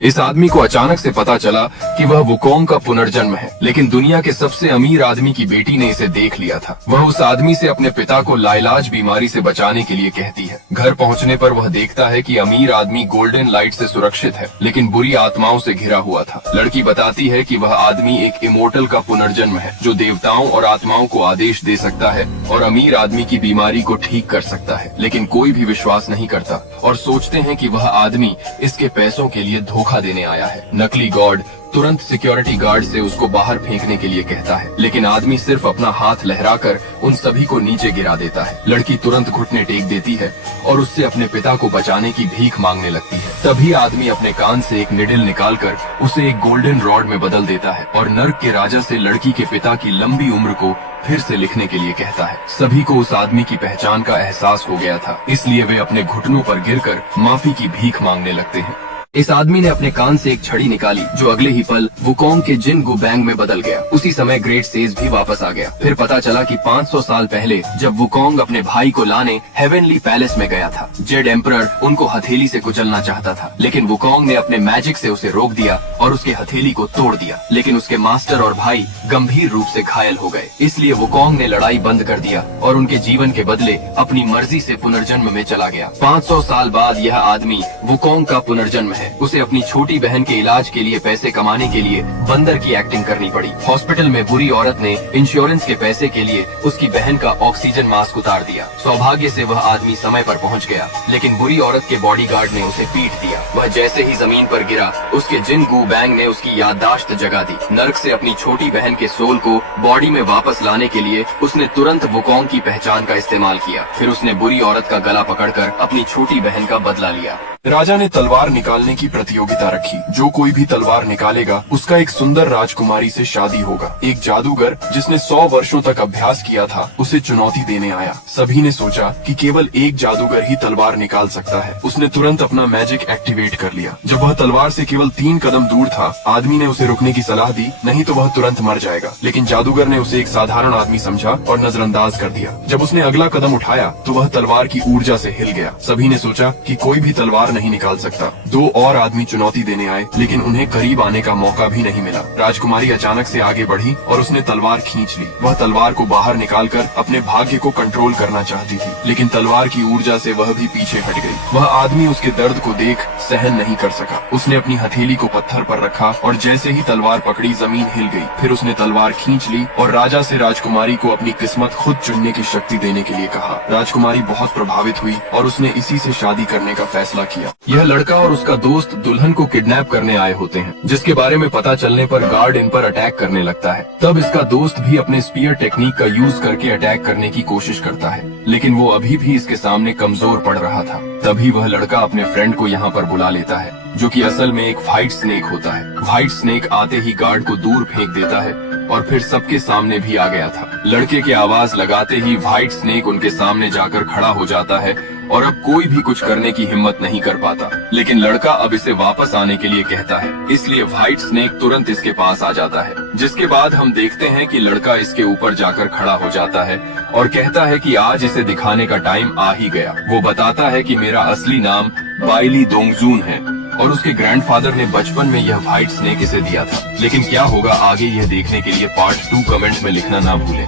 इस आदमी को अचानक से पता चला कि वह वुकोंग का पुनर्जन्म है, लेकिन दुनिया के सबसे अमीर आदमी की बेटी ने इसे देख लिया था। वह उस आदमी से अपने पिता को लाइलाज बीमारी से बचाने के लिए कहती है। घर पहुंचने पर वह देखता है कि अमीर आदमी गोल्डन लाइट से सुरक्षित है, लेकिन बुरी आत्माओं से घिरा हुआ था। लड़की बताती है कि वह आदमी एक इमोर्टल का पुनर्जन्म है, जो देवताओं और आत्माओं को आदेश दे सकता है और अमीर आदमी की बीमारी को ठीक कर सकता है। लेकिन कोई भी विश्वास नहीं करता और सोचते हैं कि वह आदमी इसके पैसों के लिए धोखा देने आया है। नकली गॉड तुरंत सिक्योरिटी गार्ड से उसको बाहर फेंकने के लिए कहता है, लेकिन आदमी सिर्फ अपना हाथ लहराकर उन सभी को नीचे गिरा देता है। लड़की तुरंत घुटने टेक देती है और उससे अपने पिता को बचाने की भीख मांगने लगती है। तभी आदमी अपने कान से एक निडल निकालकर उसे एक गोल्डन रॉड में बदल देता है और नर्क के राजा से लड़की के पिता की लंबी उम्र को फिर से लिखने के लिए कहता है। सभी को उस आदमी की पहचान का एहसास हो गया था, इसलिए वे अपने घुटनों पर गिरकर माफी की भीख मांगने लगते हैं। इस आदमी ने अपने कान से एक छड़ी निकाली, जो अगले ही पल वुकोंग के जिन गुबैंग में बदल गया। उसी समय ग्रेट सेज भी वापस आ गया। फिर पता चला कि 500 साल पहले जब वुकोंग अपने भाई को लाने हेवनली पैलेस में गया था, जेड एम्परर उनको हथेली से कुचलना चाहता था, लेकिन वुकोंग ने अपने मैजिक से उसे रोक दिया और उसके हथेली को तोड़ दिया। लेकिन उसके मास्टर और भाई गंभीर रूप से घायल हो गए, इसलिए वुकोंग ने लड़ाई बंद कर दिया और उनके जीवन के बदले अपनी मर्जी से पुनर्जन्म में चला गया। 500 साल बाद यह आदमी वुकोंग का पुनर्जन्म है। उसे अपनी छोटी बहन के इलाज के लिए पैसे कमाने के लिए बंदर की एक्टिंग करनी पड़ी। हॉस्पिटल में बुरी औरत ने इंश्योरेंस के पैसे के लिए उसकी बहन का ऑक्सीजन मास्क उतार दिया। सौभाग्य से वह आदमी समय पर पहुंच गया, लेकिन बुरी औरत के बॉडीगार्ड ने उसे पीट दिया। वह जैसे ही जमीन पर गिरा, उसके जिन गुबैंग ने उसकी याददाश्त जगा दी। नर्क से अपनी छोटी बहन के सोल को बॉडी में वापस लाने के लिए उसने तुरंत वुकोंग की पहचान का इस्तेमाल किया। फिर उसने बुरी औरत का गला पकड़कर अपनी छोटी बहन का बदला लिया। राजा ने तलवार निकालने की प्रतियोगिता रखी। जो कोई भी तलवार निकालेगा उसका एक सुंदर राजकुमारी से शादी होगा। एक जादूगर जिसने 100 वर्षों तक अभ्यास किया था उसे चुनौती देने आया। सभी ने सोचा कि केवल एक जादूगर ही तलवार निकाल सकता है। उसने तुरंत अपना मैजिक एक्टिवेट कर लिया। जब वह तलवार से केवल 3 कदम दूर था, आदमी ने उसे रुकने की सलाह दी, नहीं तो वह तुरंत मर जाएगा। लेकिन जादूगर ने उसे एक साधारण आदमी समझा और नजरअंदाज कर दिया। जब उसने अगला कदम उठाया तो वह तलवार की ऊर्जा से हिल गया। सभी ने सोचा कि कोई भी तलवार नहीं निकाल सकता। 2 और आदमी चुनौती देने आए, लेकिन उन्हें करीब आने का मौका भी नहीं मिला। राजकुमारी अचानक से आगे बढ़ी और उसने तलवार खींच ली। वह तलवार को बाहर निकालकर अपने भाग्य को कंट्रोल करना चाहती थी, लेकिन तलवार की ऊर्जा से वह भी पीछे हट गई। वह आदमी उसके दर्द को देख सहन नहीं कर सका। उसने अपनी हथेली को पत्थर पर रखा और जैसे ही तलवार पकड़ी, जमीन हिल गई। फिर उसने तलवार खींच ली और राजा से राजकुमारी को अपनी किस्मत खुद चुनने की शक्ति देने के लिए कहा। राजकुमारी बहुत प्रभावित हुई और उसने इसी से शादी करने का फैसला किया। यह लड़का और उसका दोस्त दुल्हन को किडनैप करने आए होते हैं, जिसके बारे में पता चलने पर गार्ड इन पर अटैक करने लगता है। तब इसका दोस्त भी अपने स्पीयर टेक्निक का यूज करके अटैक करने की कोशिश करता है, लेकिन वो अभी भी इसके सामने कमजोर पड़ रहा था। तभी वह लड़का अपने फ्रेंड को यहाँ पर बुला लेता है, जो कि असल में एक व्हाइट स्नेक होता है। व्हाइट स्नेक आते ही गार्ड को दूर फेंक देता है और फिर सबके सामने भी आ गया था। लड़के के आवाज लगाते ही व्हाइट स्नेक उनके सामने जाकर खड़ा हो जाता है और अब कोई भी कुछ करने की हिम्मत नहीं कर पाता। लेकिन लड़का अब इसे वापस आने के लिए कहता है, इसलिए व्हाइट स्नेक तुरंत इसके पास आ जाता है। जिसके बाद हम देखते हैं कि लड़का इसके ऊपर जाकर खड़ा हो जाता है और कहता है कि आज इसे दिखाने का टाइम आ ही गया। वो बताता है कि मेरा असली नाम बाइली दोंगजून है और उसके ग्रैंडफादर ने बचपन में यह व्हाइट स्नेक इसे दिया था। लेकिन क्या होगा आगे, यह देखने के लिए पार्ट 2 कमेंट में लिखना ना भूलें।